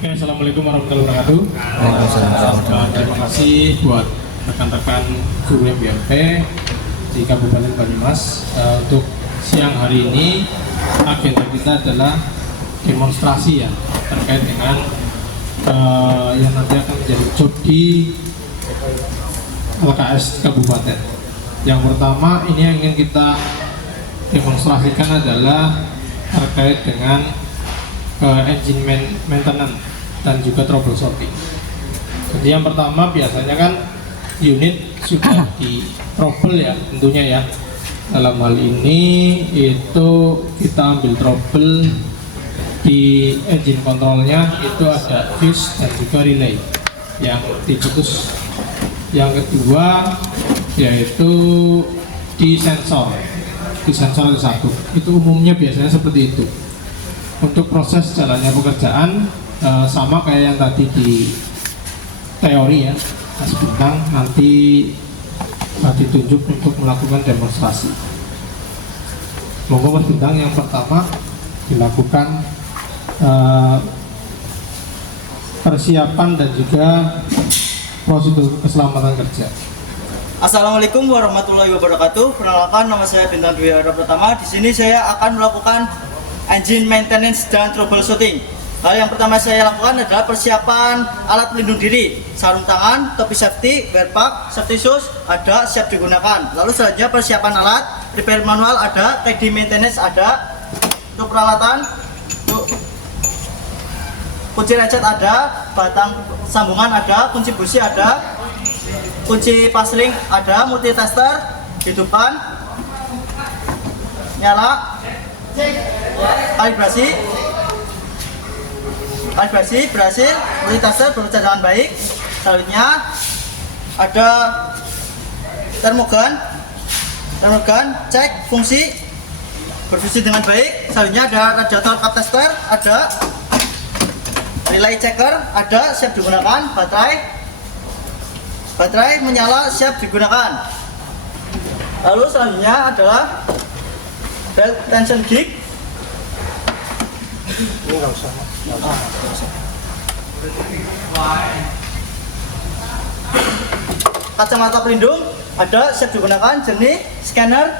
Oke, assalamualaikum warahmatullahi wabarakatuh. Terima kasih buat rekan-rekan guru MBMP di Kabupaten Banyumas. Untuk siang hari ini agenda kita adalah demonstrasi ya terkait dengan yang nanti akan menjadi job di LKS Kabupaten. Yang pertama ini yang ingin kita demonstrasikan adalah terkait dengan engine maintenance dan juga troubleshooting. Jadi yang pertama biasanya kan unit sudah di trouble ya tentunya ya. Dalam hal ini itu kita ambil trouble di engine kontrolnya, itu ada fuse dan juga relay yang diputus. Yang kedua yaitu di sensor ada satu, itu umumnya biasanya seperti itu. Untuk proses jalannya pekerjaan sama kayak yang tadi di teori ya, Mas Bintang nanti ditunjuk untuk melakukan demonstrasi. Monggo Mas Bintang, yang pertama dilakukan persiapan dan juga prosedur keselamatan kerja. Assalamualaikum warahmatullahi wabarakatuh. Perkenalkan, nama saya Bintang Dwi Hara Pratama. Di sini saya akan melakukan engine maintenance dan troubleshooting. Hal yang pertama saya lakukan adalah persiapan alat pelindung diri, sarung tangan, topi safety, wear pack, safety shoes ada siap digunakan. Lalu selanjutnya persiapan alat, repair manual ada, tag maintenance ada, untuk peralatan, kunci ratchet ada, batang sambungan ada, kunci busi ada, kunci pasring ada, multitester di depan, nyala, kalibrasi berhasil, multitester bekerja dengan baik. Selanjutnya ada termogan cek fungsi berfungsi dengan baik. Selanjutnya ada radiator cap tester ada, relay checker ada siap digunakan, baterai menyala siap digunakan. Lalu selanjutnya adalah belt tension gig. Ini nggak usah. Kacamata pelindung ada siap digunakan, jernih, scanner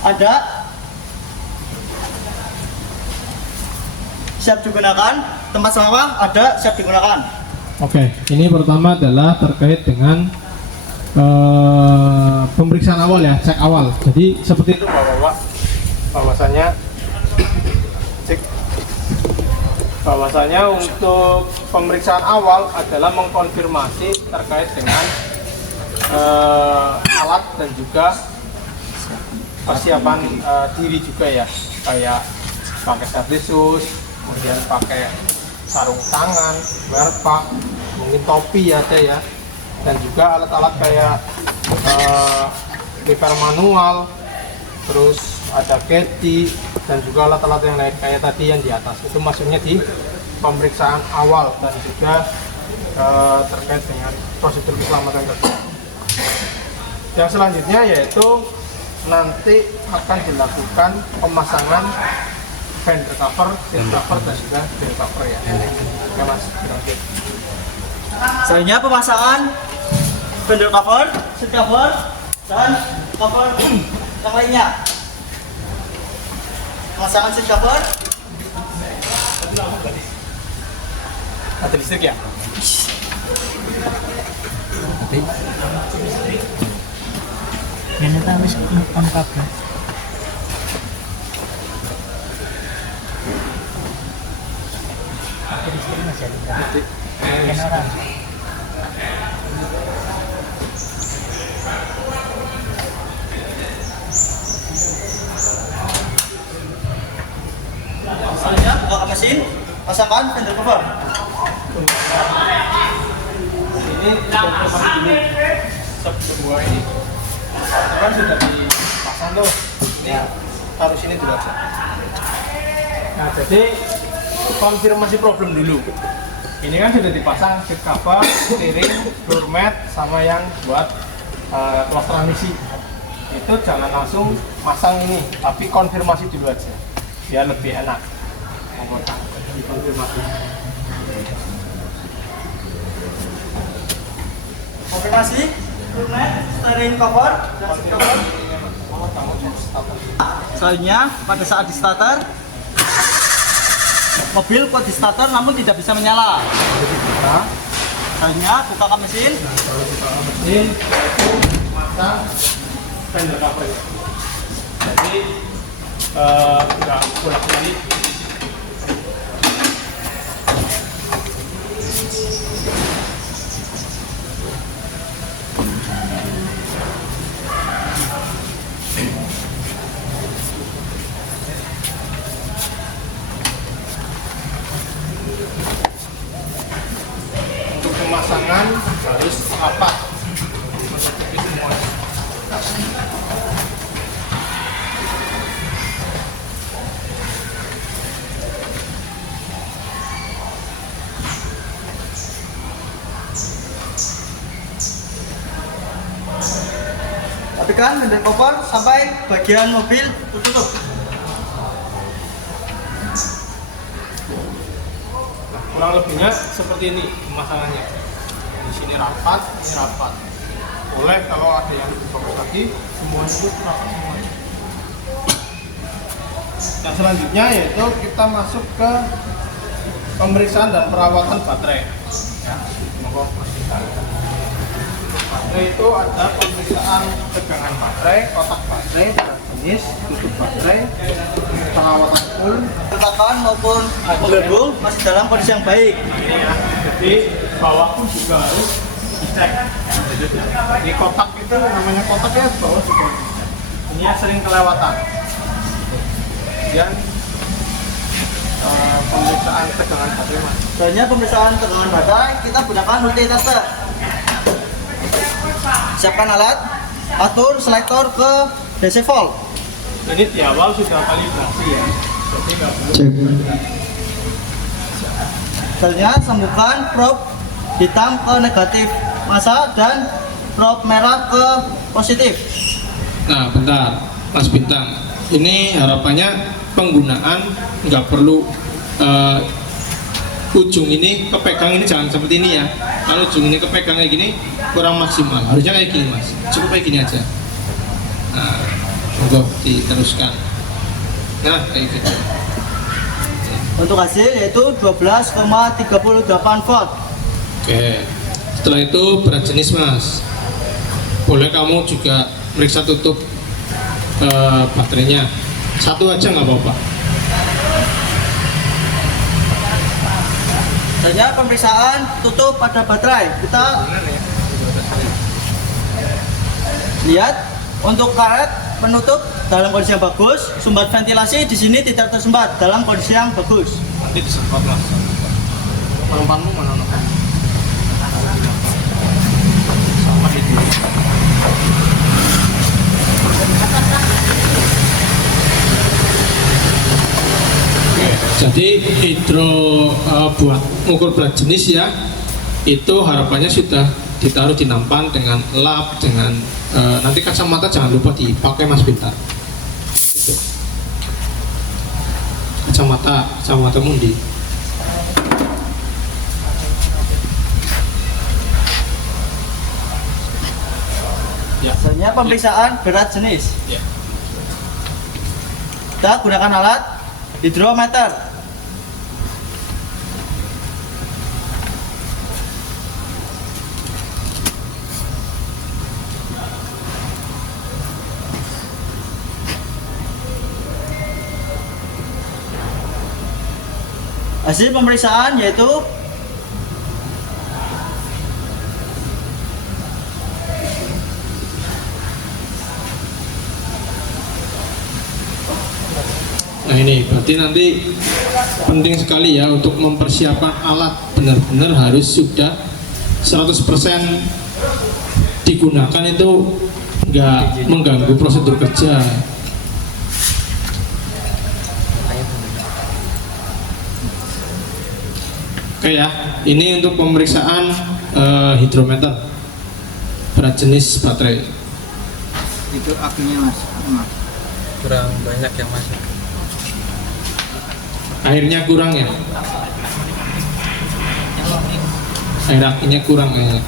ada siap digunakan, tempat sampah ada siap digunakan. Oke, ini pertama adalah terkait dengan pemeriksaan awal ya, cek awal. Jadi seperti itu bahwasanya untuk pemeriksaan awal adalah mengkonfirmasi terkait dengan alat dan juga persiapan diri juga ya, kayak pakai safety shoes, kemudian pakai sarung tangan, wear pack, mungkin topi ada ya, dan juga alat-alat kayak repair manual, terus ada keti, dan juga alat-alat yang lain kayak tadi yang di atas. Itu maksudnya di pemeriksaan awal dan juga terkait dengan prosedur keselamatan kerja. Yang selanjutnya yaitu nanti akan dilakukan pemasangan fender cover, seat cover dan juga belt cover ya. Oke Mas, lanjut. Selanjutnya pemasangan fender cover, seat cover, dan cover yang lainnya. Pemasangan seat cover. Ada listrik ya? Yan na tayo sa kabel. Selanjutnya buka mesin, pasangkan fender cover. Ini konfirmasi dulu kedua ini kan sudah dipasang tuh, ini taruh sini dulu aja. Nah jadi konfirmasi problem dulu. Ini kan sudah dipasang seat cover, steering, floor mat, sama yang buat kelas transmisi. Itu jangan langsung masang ini, tapi konfirmasi dulu aja biar lebih enak. Dikonfirmasi. Kombinasi lumet, steering cover, dan seat cover. Selanjutnya pada saat di starter, mobil kok di starter namun tidak bisa menyala. Selanjutnya buka mesin. Mesin masang fender cover. Jadi tidak bolak-balik. Untuk pemasangan harus rapat menutupi semua. Rapikan fender cover sampai bagian mobil tertutup. Nah, kurang lebihnya seperti ini pemasangannya. Di sini rapat, ini rapat. Boleh kalau ada yang difokus lagi, semuanya itu rapat semuanya. Yang selanjutnya yaitu kita masuk ke pemeriksaan dan perawatan baterai. Ya, monggo pastikan. Baterai itu ada pemeriksaan tegangan baterai, kotak baterai, berat jenis, tutup baterai, perawatan full. Pertahanan maupun penggabung masih dalam kondisi yang baik. Ini ya, jadi bawah pun juga harus dicek. Di kotak itu namanya kotak ya, bawah juga dicek. Ini yang sering kelewatan. Kemudian pemeriksaan tegangan baterai mas. Selanjutnya pemeriksaan tegangan baterai kita gunakan multitester. Siapkan alat, atur selektor ke DC volt. Ini di awal sudah kalibrasi ya, jadi nggak perlu. Selanjutnya sambungkan probe hitam ke negatif massa dan probe merah ke positif. Nah, bentar, Mas Bintang. Ini harapannya penggunaan nggak perlu ujung ini kepegang, ini jangan seperti ini ya. Kalau ujung ini kepegang kayak gini kurang maksimal. Harusnya kayak gini mas, cukup kayak gini aja. Nah, monggo diteruskan. Nah, kayak gitu. Untuk hasil yaitu 12,38 volt. Oke. Setelah itu berat jenis mas. Boleh kamu juga periksa tutup baterainya. Satu aja nggak apa-apa. Selanjutnya pemeriksaan tutup pada baterai. Kita lihat untuk karet penutup dalam kondisi yang bagus. Sumbat ventilasi di sini tidak tersumbat dalam kondisi yang bagus. Nanti disemprot mas. Penumpangmu mana? Sama di sini. Jadi buat ukur berat jenis ya, itu harapannya sudah ditaruh di nampan dengan lap, dengan nanti kacamata jangan lupa dipakai mas Bintar. Gitu. Kacamata mundi. Ya. Selanjutnya pemeriksaan berat jenis. Ya. Kita gunakan alat hidrometer. Hasil pemeriksaan yaitu nah ini berarti nanti penting sekali ya untuk mempersiapkan alat, benar-benar harus sudah 100% digunakan, itu nggak mengganggu prosedur kerja. Oke ya, ini untuk pemeriksaan hidrometer berat jenis baterai. itu akinya mas. Kurang banyak yang masuk. Airnya kurang ya. air akinya kurang kayaknya.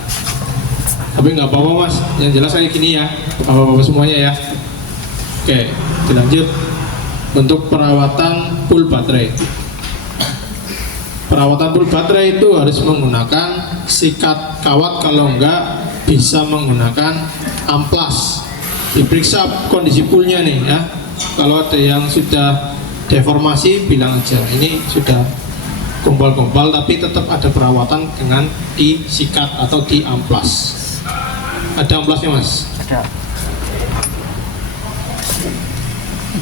Tapi nggak apa-apa mas, yang jelas kayak gini ya, bapak-bapak semuanya ya. Oke, dilanjut untuk perawatan full baterai. Perawatan full baterai itu harus menggunakan sikat kawat, kalau enggak bisa menggunakan amplas. Diperiksa kondisi fullnya nih ya. Kalau ada yang sudah deformasi bilang aja, ini sudah gombal-gombal tapi tetap ada perawatan dengan disikat atau diamplas. Ada amplasnya mas? Ada.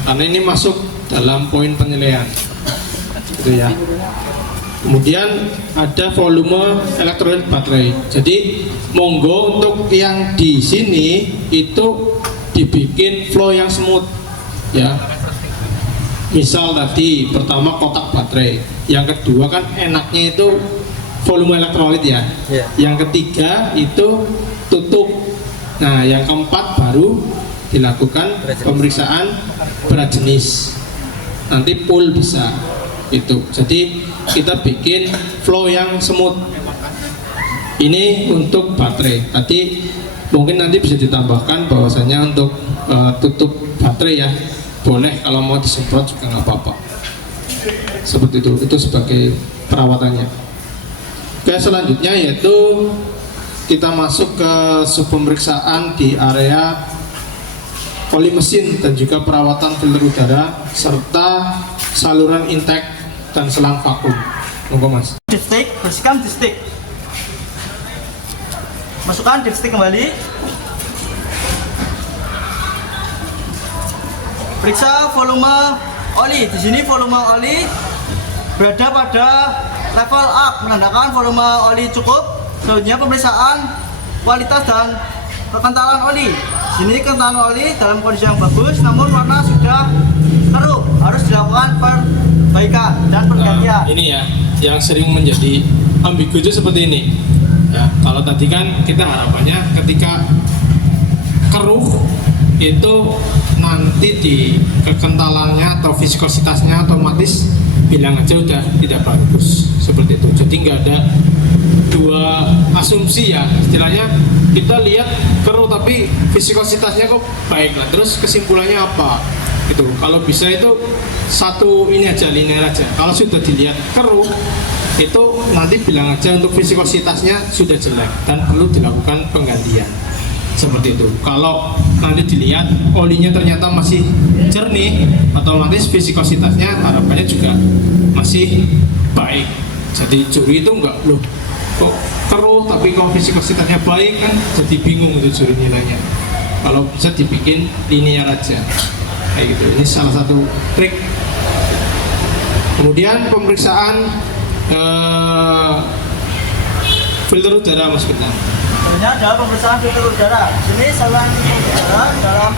Karena ini masuk dalam poin penilaian, gitu ya. Kemudian ada volume elektrolit baterai. Jadi monggo untuk yang di sini itu dibikin flow yang smooth, ya. Misal tadi pertama kotak baterai, yang kedua kan enaknya itu volume elektrolit ya. Iya. Yang ketiga itu tutup. Nah, yang keempat baru dilakukan pemeriksaan berat jenis. Nanti full bisa itu. Jadi kita bikin flow yang smooth. Ini untuk baterai. Tadi mungkin nanti bisa ditambahkan bahwasanya untuk tutup baterai ya. Boleh kalau mau disemprot juga nggak apa-apa. Seperti itu sebagai perawatannya. Oke, selanjutnya yaitu kita masuk ke subpemeriksaan di area oli mesin dan juga perawatan filter udara serta saluran intake dan selang vakum. Monggo mas. Dipstick, bersihkan dipstick. Masukkan dipstick kembali. Periksa volume oli. Di sini volume oli berada pada level up, menandakan volume oli cukup. Selanjutnya pemeriksaan kualitas dan kekentalan oli. Di sini kentalan oli dalam kondisi yang bagus, namun warna sudah keruh. Harus dilakukan perbaikan dan pergantian. Ini ya, yang sering menjadi ambigu itu seperti ini. Ya, kalau tadi kan kita harapannya ketika keruh itu nanti di kekentalannya atau viskositasnya otomatis bilang aja udah tidak bagus seperti itu. Jadi nggak ada dua asumsi ya, istilahnya kita lihat keruh tapi viskositasnya kok baik lah. Terus kesimpulannya apa? Itu kalau bisa itu satu ini aja, linear aja. Kalau sudah dilihat keruh itu nanti bilang aja untuk viskositasnya sudah jelek dan perlu dilakukan penggantian. Seperti itu. Kalau nanti dilihat olinya ternyata masih jernih, otomatis viskositasnya harapannya juga masih baik. Jadi juri itu enggak loh kok keruh tapi kok viskositasnya baik, kan jadi bingung itu juri nilainya. Kalau bisa dibikin linear aja kayak gitu. Ini salah satu trik. Kemudian pemeriksaan filter udara mas Bintang. Selanjutnya adalah pemeriksaan filter udara. Di sini saluran udara dalam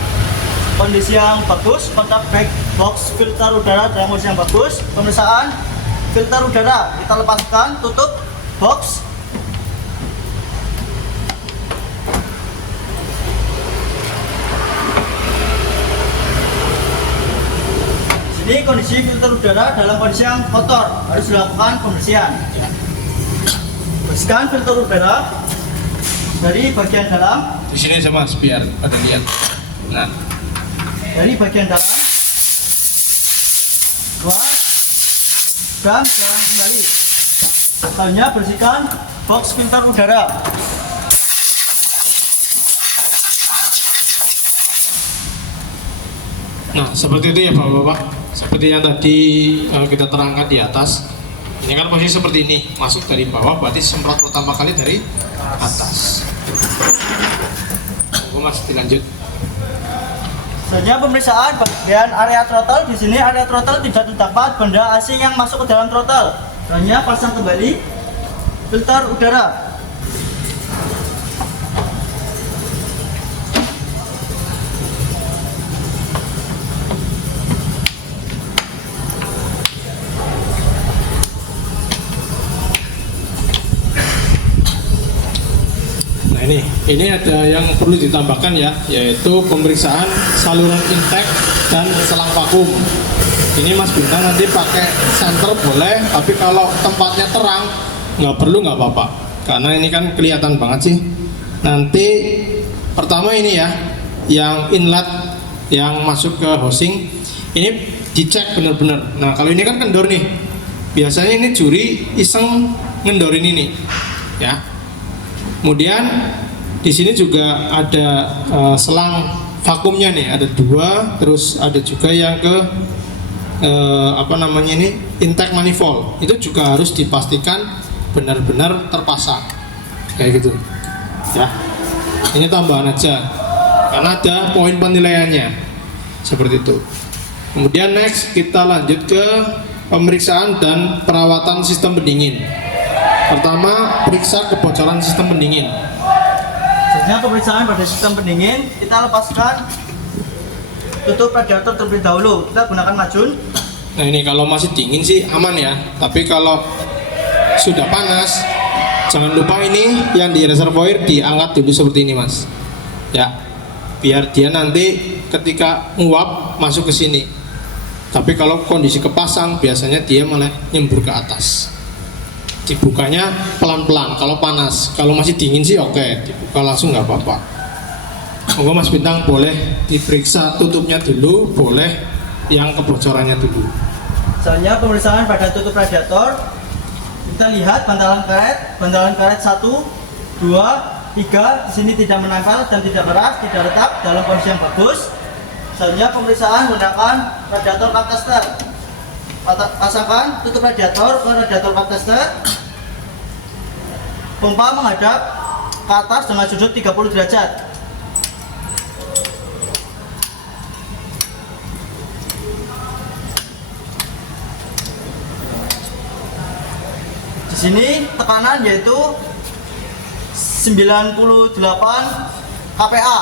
kondisi yang bagus, kontak back box filter udara dalam kondisi yang bagus. Pemeriksaan filter udara, kita lepaskan, tutup box. Di sini kondisi filter udara dalam kondisi yang kotor, harus dilakukan pembersihan. Bersihkan filter udara dari bagian dalam. Di sini sama biar pada lihat. Nah, Dari bagian dalam, luar, dan dalam kembali. Selanjutnya bersihkan box filter udara. nah seperti itu ya bapak-bapak. Seperti yang tadi kita terangkan di atas. Ini kan posisi seperti ini, masuk dari bawah, berarti semprot pertama kali dari atas. Monggo mas, dilanjut. Selanjutnya pemeriksaan bagian area throttle. Di sini area throttle tidak terdapat benda asing yang masuk ke dalam throttle. Selanjutnya pasang kembali filter udara. Ini ada yang perlu ditambahkan ya, yaitu pemeriksaan saluran intake dan selang vakum. Ini Mas Bintang nanti pakai senter boleh, tapi kalau tempatnya terang nggak perlu nggak apa-apa, karena ini kan kelihatan banget sih. Nanti pertama ini ya, yang inlet yang masuk ke housing ini dicek bener-bener. Nah kalau ini kan kendor nih, biasanya ini juri iseng ngendorin ini ya. Kemudian di sini juga ada selang vakumnya nih, ada 2, terus ada juga yang ke intake manifold, itu juga harus dipastikan benar-benar terpasang kayak gitu ya. Ini tambahan aja karena ada poin penilaiannya seperti itu. Kemudian next kita lanjut ke pemeriksaan dan perawatan sistem pendingin. Pertama, periksa kebocoran sistem pendingin. Selanjutnya pemeriksaan pada sistem pendingin, kita lepaskan tutup radiator terlebih dahulu. Kita gunakan majun. Nah ini kalau masih dingin sih aman ya, tapi kalau sudah panas, jangan lupa ini yang di reservoir diangkat dulu seperti ini mas ya, biar dia nanti ketika nguap masuk ke sini. Tapi kalau kondisi kepasang biasanya dia malah nyembur ke atas. Dibukanya pelan-pelan kalau panas, kalau masih dingin sih oke, dibuka langsung nggak apa-apa. Monggo Mas Bintang boleh diperiksa tutupnya dulu, boleh yang kebocorannya dulu. Selanjutnya pemeriksaan pada tutup radiator. Kita lihat bantalan karet 1, 2, 3 di sini tidak menempel dan tidak keras, tidak retak, dalam kondisi yang bagus. Selanjutnya pemeriksaan menggunakan radiator cup tester. Pasangkan tutup radiator ke radiator cup tester. Pompa menghadap ke atas dengan sudut 30 derajat. Di sini tekanan yaitu 98 kPa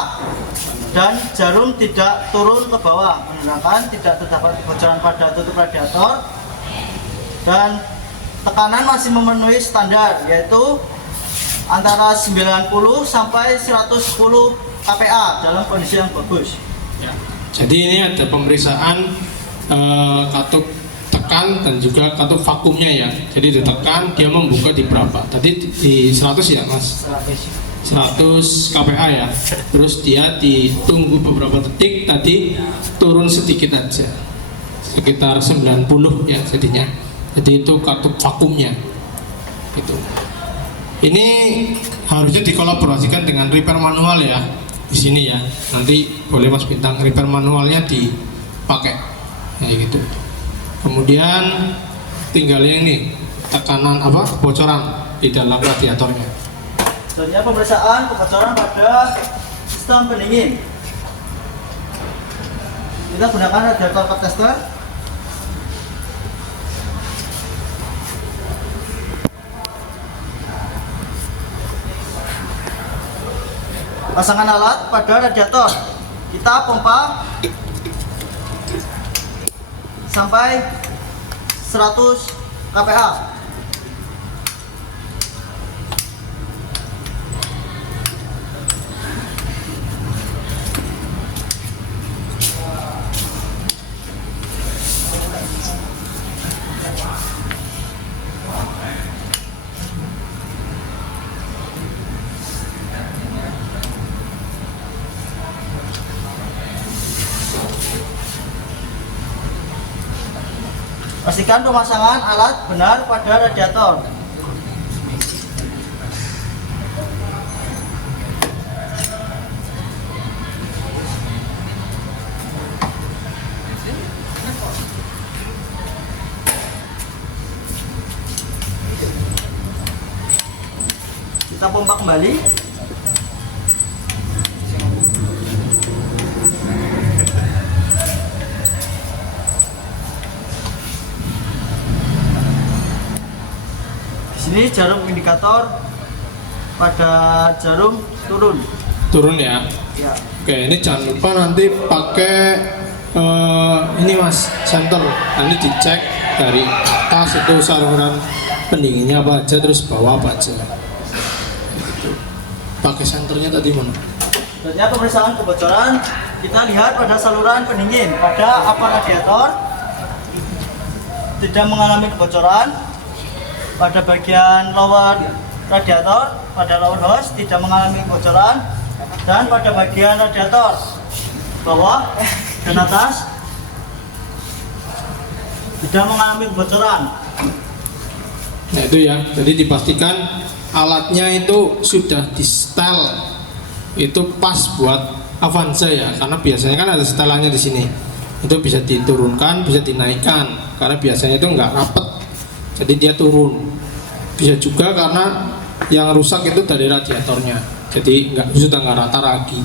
dan jarum tidak turun ke bawah, menandakan tidak terdapat kebocoran pada tutup radiator, dan tekanan masih memenuhi standar yaitu antara 90 sampai 110 kPa dalam kondisi yang bagus. Ya. Jadi ini ada pemeriksaan katup tekan dan juga katup vakumnya ya. Jadi ditekan dia membuka di berapa? Tadi di 100 ya mas? 100 kPa ya. Terus dia ditunggu beberapa detik, tadi turun sedikit aja, sekitar 90 ya jadinya. Jadi itu katup vakumnya. Gitu. Ini harusnya dikolaborasikan dengan repair manual ya di sini ya. Nanti boleh Mas Bintang repair manualnya dipakai kayak gitu. Kemudian tinggal yang ini tekanan kebocoran di dalam radiatornya. Selanjutnya pemeriksaan kebocoran pada sistem pendingin. Kita gunakan radiator cup tester. Pasangkan alat pada radiator. Kita pompa sampai 100 kPa. Pastikan pemasangan alat benar pada radiator. Kita pompa kembali. Ini jarum indikator pada jarum turun ya. Ya. Oke, ini jangan lupa nanti pakai ini mas, senter. Nanti dicek dari atas itu saluran pendinginnya apa aja, terus bawah apa aja. Gitu. Pakai senternya tadi mana? Selanjutnya pemeriksaan kebocoran. Kita lihat pada saluran pendingin, pada apa radiator tidak mengalami kebocoran. pada bagian lower radiator, pada lower hose tidak mengalami kebocoran, dan pada bagian radiator bawah dan atas tidak mengalami kebocoran. Nah itu ya, jadi dipastikan alatnya itu sudah di setel itu pas buat Avanza ya, karena biasanya kan ada setelannya di sini. Itu bisa diturunkan, bisa dinaikkan, karena biasanya itu nggak rapet, jadi dia turun. Bisa juga karena yang rusak itu dari radiatornya, jadi sudah nggak rata lagi.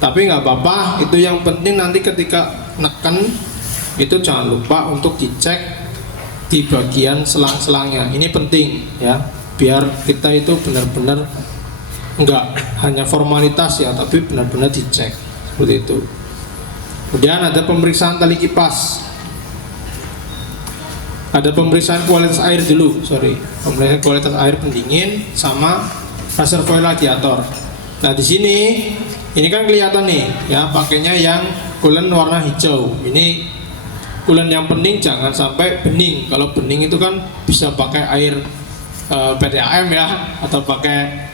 Tapi nggak apa-apa, itu yang penting nanti ketika neken itu jangan lupa untuk dicek di bagian selang-selangnya. Ini penting ya, biar kita itu benar-benar enggak hanya formalitas ya, tapi benar-benar dicek seperti itu. Kemudian ada pemeriksaan tali kipas, ada pemeriksaan kualitas air dulu, pemeriksaan kualitas air pendingin sama reservoir radiator. Nah di sini ini kan kelihatan nih ya, pakainya yang coolant warna hijau. Ini coolant yang penting jangan sampai bening. Kalau bening itu kan bisa pakai air PDAM ya, atau pakai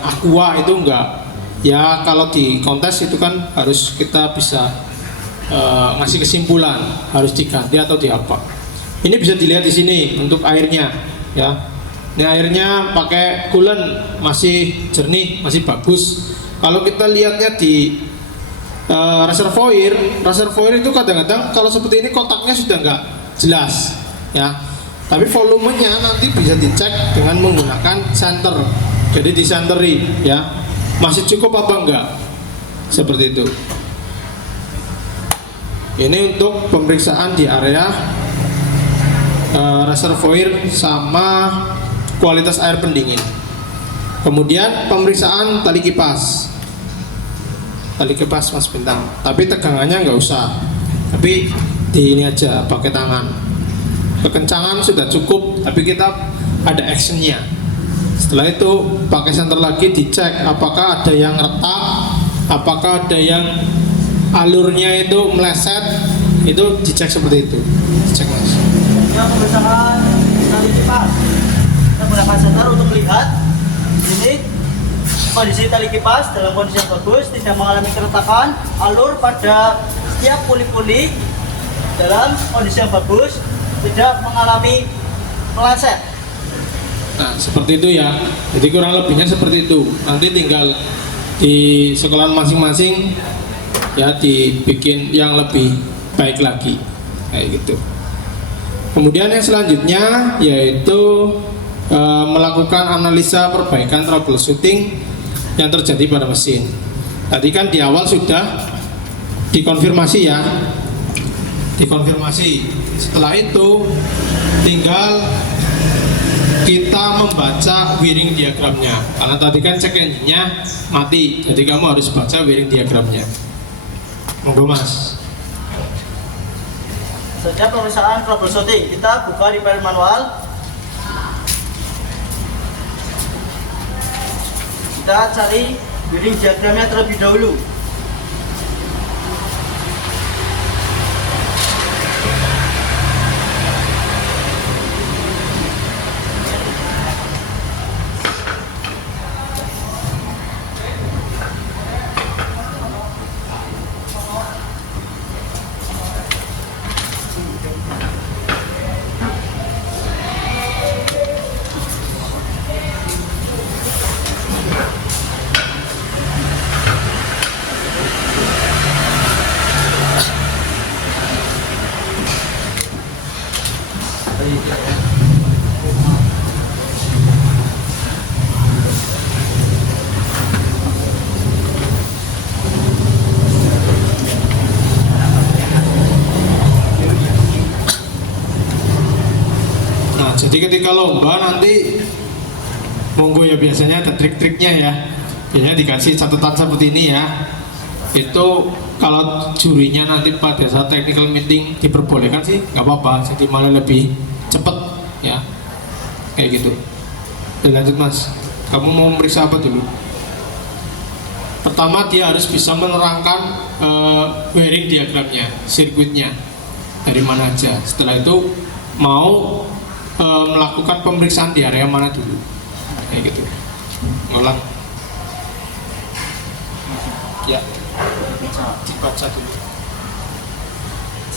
aqua, itu enggak ya. Kalau di kontes itu kan harus kita bisa ngasih kesimpulan harus diganti atau diapa. Ini bisa dilihat di sini untuk airnya ya. Ini airnya pakai coolant masih jernih, masih bagus. Kalau kita lihatnya di reservoir itu kadang-kadang kalau seperti ini kotaknya sudah nggak jelas ya, tapi volumenya nanti bisa dicek dengan menggunakan senter. Jadi disenteri ya, masih cukup apa enggak, seperti itu. Ini untuk pemeriksaan di area reservoir sama kualitas air pendingin. Kemudian pemeriksaan tali kipas Mas Bintang, tapi tegangannya nggak usah, tapi di ini aja pakai tangan. Kekencangan sudah cukup, tapi kita ada actionnya. Setelah itu pakai senter lagi, dicek apakah ada yang retak, apakah ada yang alurnya itu meleset, itu dicek seperti itu. Dicek Mas. Ya, pemeriksaan tali kipas, kita menggunakan senter untuk melihat ini kondisi tali kipas dalam kondisi yang bagus, tidak mengalami keretakan, alur pada setiap puli-puli dalam kondisi yang bagus, tidak mengalami meleset. Nah seperti itu ya, jadi kurang lebihnya seperti itu. Nanti tinggal di sekolahan masing-masing ya dibikin yang lebih baik lagi kayak gitu. Kemudian yang selanjutnya yaitu melakukan analisa perbaikan troubleshooting yang terjadi pada mesin. Tadi kan di awal sudah dikonfirmasi ya, dikonfirmasi. Setelah itu tinggal kita membaca wiring diagramnya, karena tadi kan check engine-nya mati, jadi kamu harus baca wiring diagramnya. Monggo Mas. Sejak pemeriksaan troubleshooting, kita buka repair manual. Kita cari wiring diagramnya terlebih dahulu. Jadi ketika lomba nanti monggo ya, biasanya ada trik-triknya ya. Biasanya dikasih catatan seperti ini ya. Itu kalau jurinya nanti pada saat technical meeting diperbolehkan sih nggak apa-apa, jadi malah lebih cepet ya, kayak gitu. Dan lanjut Mas, kamu mau meriksa apa dulu? Pertama dia harus bisa menerangkan wiring diagramnya, sirkuitnya dari mana aja. Setelah itu mau melakukan pemeriksaan di area mana dulu, kayak gitu. Ngulang. Ya, dibaca dulu.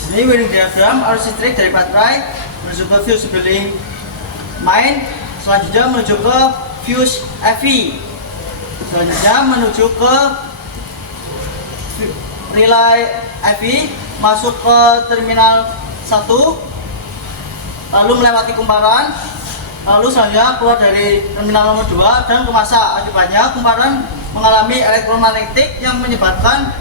Ini wiring diagram arus listrik dari baterai menuju ke fuse sebelum main, selanjutnya menuju ke fuse EV, selanjutnya menuju ke relay EV, masuk ke terminal 1, lalu melewati kumparan, lalu selanjutnya keluar dari terminal nomor 2 dan ke masa. Akibatnya kumparan mengalami elektromagnetik yang menyebabkan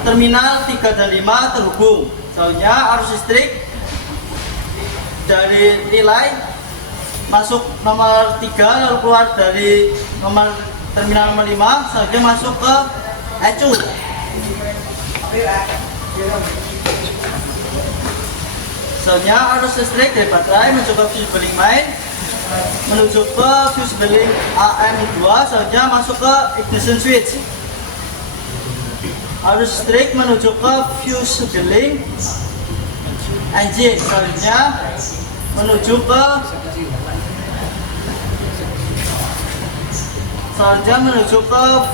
terminal 3 dan 5 terhubung. Selanjutnya arus listrik dari relay masuk nomor 3 lalu keluar dari terminal nomor 5, selanjutnya masuk ke ECU. Selanjutnya arus listrik dari baterai menuju ke fuse bearing main, menuju ke fuse bearing AM2, selanjutnya masuk ke ignition switch. Arus listrik menuju ke fuse bearing engine, selanjutnya menuju ke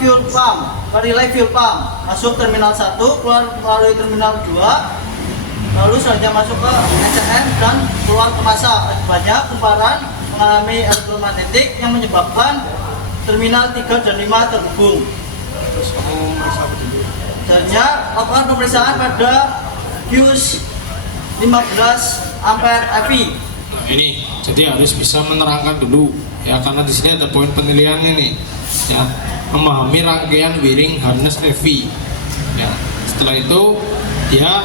fuel pump, ke relay fuel pump, masuk terminal 1, keluar melalui terminal 2, lalu selanjutnya masuk ke SCM dan keluar ke masa. Akibatnya kumparan mengalami elektromagnetik yang menyebabkan terminal 3 dan 5 terhubung. Selanjutnya lakukan pemeriksaan pada fuse 15 ampere EV. Nah, ini jadi harus bisa menerangkan dulu ya, karena di sini ada poin penilaiannya nih ya, memahami rangkaian wiring harness EV ya. Setelah itu dia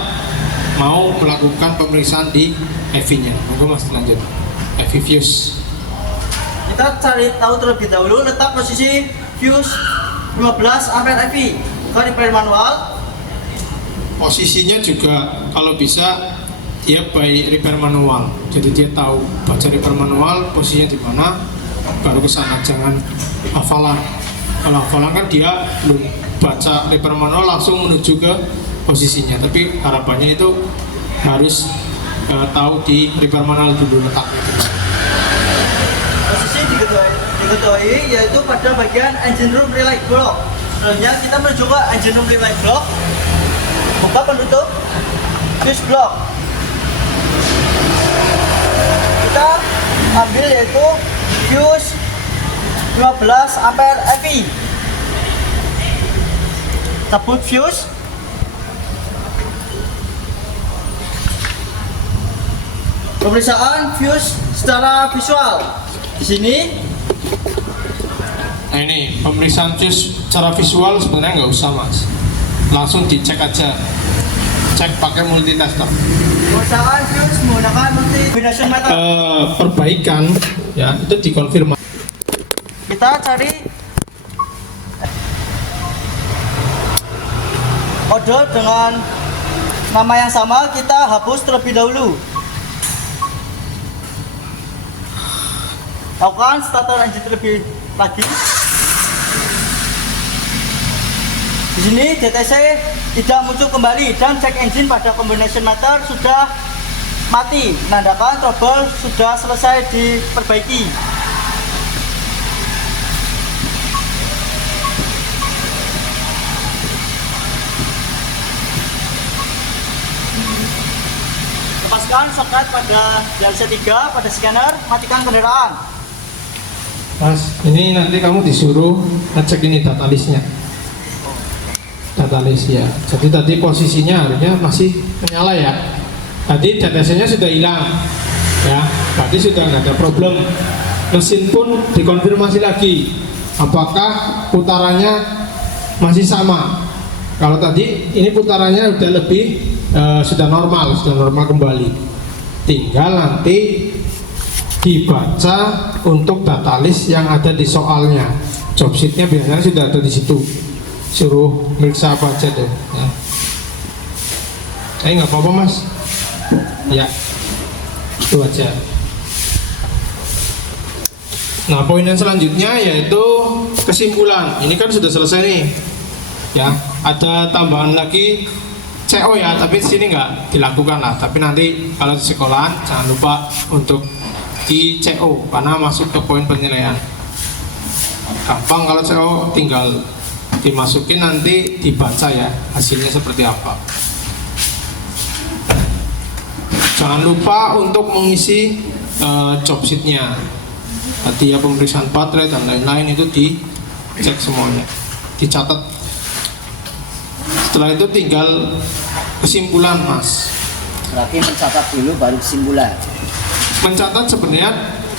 mau melakukan pemeriksaan di EV-nya. Monggo Mas lanjut. EV fuse. Kita cari tahu terlebih dahulu letak posisi fuse 15 ampere EV ke repair manual. Posisinya juga kalau bisa dia by repair manual. Jadi dia tahu baca repair manual posisinya di mana, baru ke sana. Jangan hafalan. Kalau hafalan kan dia belum baca repair manual langsung menuju ke posisinya. Tapi harapannya itu harus tahu di repair manual dulu letaknya. Posisi diketahui yaitu pada bagian engine room relay block. Selanjutnya kita menuju ke engine room relay block. Buka penutup fuse block. Kita ambil yaitu fuse 15 ampere EV. Cabut fuse. Pemeriksaan fuse secara visual. Di sini. Nah ini pemeriksaan fuse secara visual sebenarnya nggak usah Mas, langsung dicek aja, cek pakai multitester. Pemeriksaan fuse menggunakan multi-combination method. Perbaikan ya itu dikonfirmasi. Kita cari kode dengan nama yang sama, kita hapus terlebih dahulu. Lakukan starter engine terlebih lagi. Di sini DTC tidak muncul kembali dan check engine pada combination meter sudah mati, menandakan trouble sudah selesai diperbaiki. Lepaskan soket pada DLC 3 pada scanner, matikan kendaraan. Mas, ini nanti kamu disuruh ngecek ini data listnya. Data list ya. Jadi tadi posisinya harusnya masih menyala ya. Tadi DTC-nya sudah hilang, ya. Berarti sudah nggak ada problem. Mesin pun dikonfirmasi lagi, apakah putarannya masih sama. Kalau tadi ini putarannya udah lebih sudah normal kembali. Tinggal nanti dibaca untuk data list yang ada di soalnya. Job sheet-nya biasanya sudah ada di situ. Suruh meriksa apa aja deh. Ya. Nggak apa-apa Mas. Ya, itu aja. Nah, poin yang selanjutnya yaitu kesimpulan. Ini kan sudah selesai nih. Ya, ada tambahan lagi CO ya, tapi di sini nggak dilakukan lah. Tapi nanti kalau di sekolah jangan lupa untuk di CO karena masuk ke poin penilaian. Gampang kalau CO tinggal dimasukin, nanti dibaca ya hasilnya seperti apa. Jangan lupa untuk mengisi job sheet-nya. Tadi ya pemeriksaan baterai dan lain-lain itu dicek semuanya, dicatat. Setelah itu tinggal kesimpulan Mas. Berarti mencatat dulu baru kesimpulan. Mencatat sebenarnya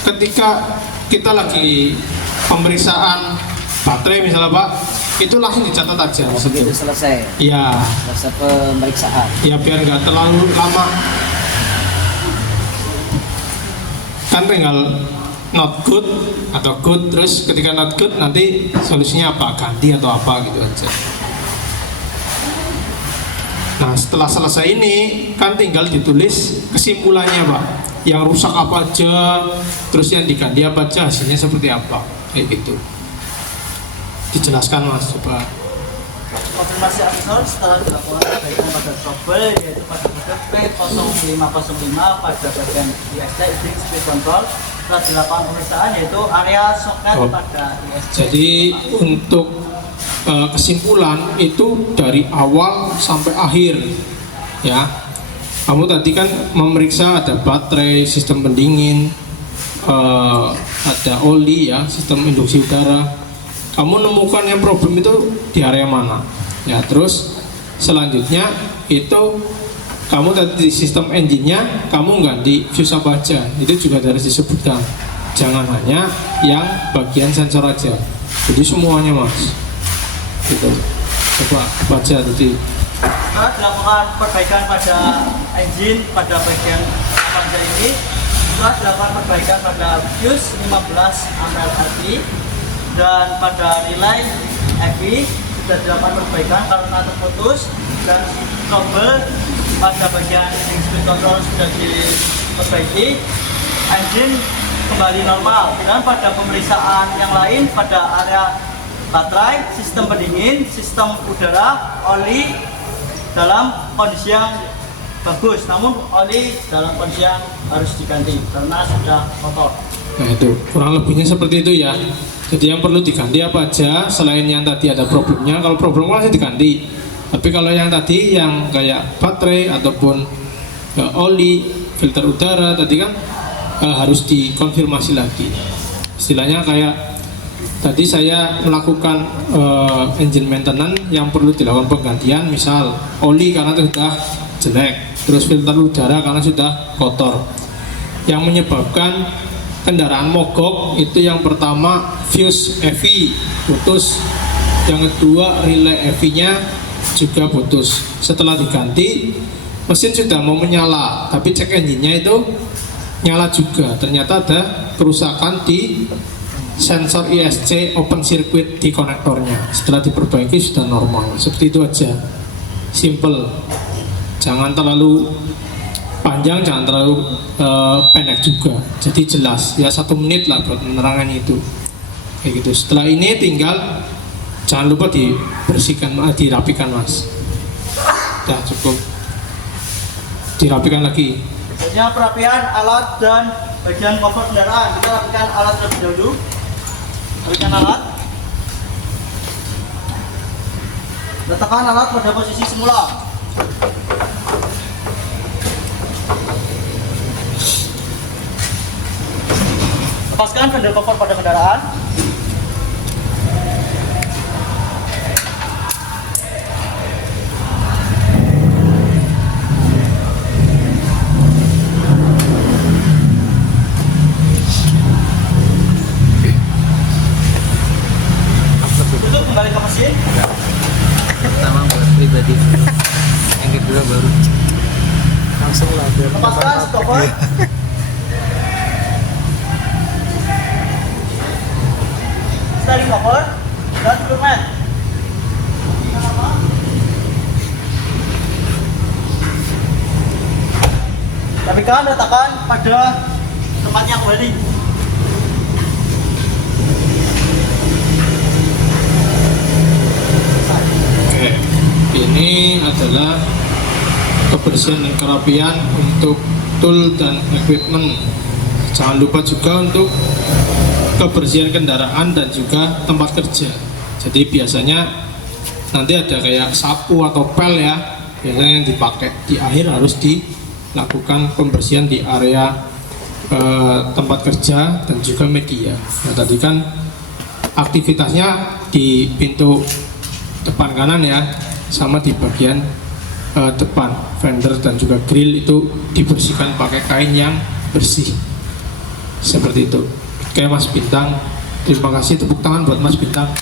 ketika kita lagi pemeriksaan baterai misalnya Pak, itu langsung dicatat aja. Begitu selesai. Iya. Selesai pemeriksaan. Ya biar nggak terlalu lama. Kan tinggal not good atau good, terus ketika not good nanti solusinya apa, ganti atau apa gitu aja. Nah setelah selesai ini kan tinggal ditulis kesimpulannya Pak, yang rusak apa aja, terus yang diganti apa aja, hasilnya seperti apa, kayak gitu. Dijelaskan Mas, coba. Konfirmasi asal setelah dilakukan perbaikan pada trouble, yaitu pada kode P0505 pada bagian ISC Idling Speed Control, setelah dilakukan pemeriksaan yaitu area socket pada ISC. Jadi untuk kesimpulan itu dari awal sampai akhir ya. Kamu tadi kan memeriksa ada baterai, sistem pendingin, ada oli ya, sistem induksi udara. Kamu nemukan yang problem itu di area mana ya, terus selanjutnya itu kamu tadi di sistem engine-nya kamu ganti fuse apa aja, itu juga harus disebutkan, jangan hanya yang bagian sensor aja, jadi semuanya Mas gitu. Coba baca tadi. Setelah dilakukan perbaikan pada engine pada bagian panjang ini, setelah dilakukan perbaikan pada fuse 15 ampere hati dan pada relay EV sudah dilakukan perbaikan karena terputus, dan trouble pada bagian speed control sudah diperbaiki, engine kembali normal. Dan pada pemeriksaan yang lain pada area baterai, sistem pendingin, sistem udara, oli dalam kondisi yang bagus, namun oli dalam kondisi yang harus diganti karena sudah kotor. Nah itu kurang lebihnya seperti itu ya. Jadi yang perlu diganti apa aja selain yang tadi ada problemnya. Kalau problem masih diganti. Tapi kalau yang tadi yang kayak baterai ataupun oli, filter udara tadi kan harus dikonfirmasi lagi. Istilahnya kayak tadi saya melakukan engine maintenance yang perlu dilakukan penggantian, misal oli karena sudah jelek, terus filter udara karena sudah kotor. Yang menyebabkan kendaraan mogok itu yang pertama fuse EV putus, yang kedua relay EV-nya juga putus. Setelah diganti mesin sudah mau menyala, tapi cek engine-nya itu nyala juga, ternyata ada kerusakan di sensor ISC open circuit di konektornya. Setelah diperbaiki sudah normal. Seperti itu aja, simple, jangan terlalu panjang, jangan terlalu pendek juga, jadi jelas ya, 1 menit lah buat menerangkan itu kayak gitu. Setelah ini tinggal jangan lupa dibersihkan, dirapikan Mas. Udah cukup, dirapikan lagi. Selanjutnya perapian alat dan bagian cover kendaraan. Kita rapikan alat terlebih dahulu. Rapikan alat. Letakkan alat pada posisi semula. Lepaskan fender cover pada kendaraan. Tutup kembali ke mesin. Pertama buat pribadi, yang kedua baru langsung lah biar Lepaskan cover. Steering cover dan fluid. Rapikan, letakkan pada tempatnya kembali. Oke, ini adalah kebersihan dan kerapian untuk tool dan equipment Jangan lupa juga untuk kebersihan kendaraan dan juga tempat kerja. Jadi biasanya nanti ada kayak sapu atau pel ya, biasanya yang dipakai di akhir harus dilakukan pembersihan di area tempat kerja dan juga media. Nah tadi kan aktivitasnya di pintu depan kanan ya, sama di bagian depan fender dan juga grill itu dibersihkan pakai kain yang bersih seperti itu. Oke Mas Bintang, terima kasih, tepuk tangan buat Mas Bintang.